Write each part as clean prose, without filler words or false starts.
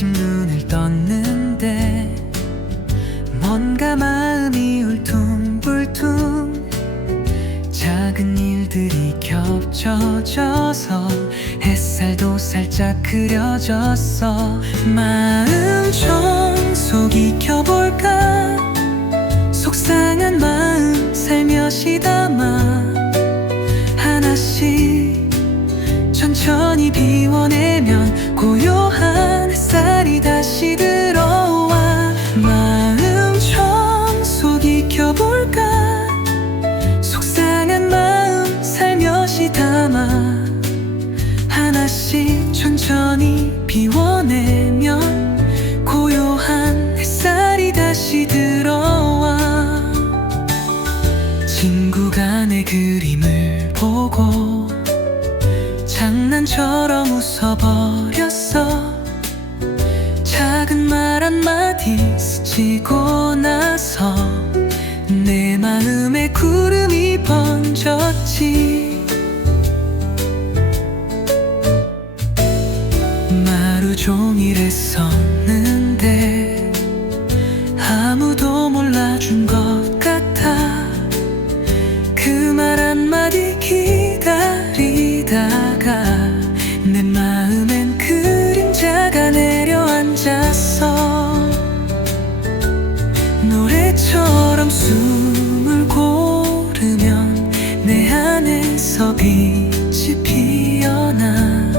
조금씩 눈을 떴는데 뭔가 마음이 울퉁불퉁. 작은 일들이 겹쳐져서 햇살도 살짝 그려졌어. 마음 청소기 익혀볼까? 속상한 마음 살며시 담아 하나씩 천천히 비워내면 고요한 햇살이 다시 들어와. 마음 청소기 익혀볼까? 속상한 마음 살며시 담아 하나씩 천천히 비워내면 고요한 햇살이 다시 들어와. 친구가 내 그림을 보고 장난처럼 웃어버렸어. 작은 말 한마디 스치고 나서 내 마음에 구름이 번졌지. 하루 종일 애썼는데 아무도 몰라준 것 같아. 그 말 한마디 기다리다가 내 마음엔 그림자가 내려앉았어. 노래처럼 숨을 고르면 내 안에서 빛이 피어나.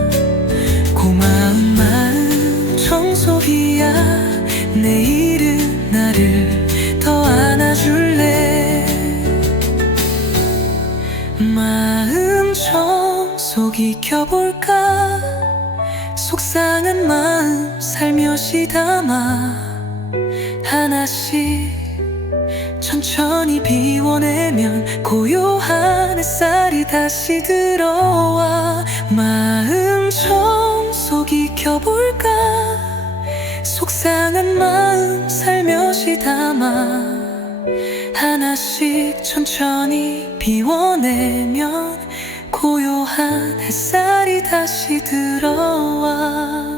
고마운 마음 청소기야, 내일은 나를 더 안아줄래. 마음 청소기 켜볼까? 속상한 마음 살며시 담아 하나씩 천천히 비워내면 고요한 햇살이 다시 들어와. 마음 청소기 켜볼까? 속상한 마음 살며시 담아 하나씩 천천히 비워내면 고요한 햇살이 다시 들어와.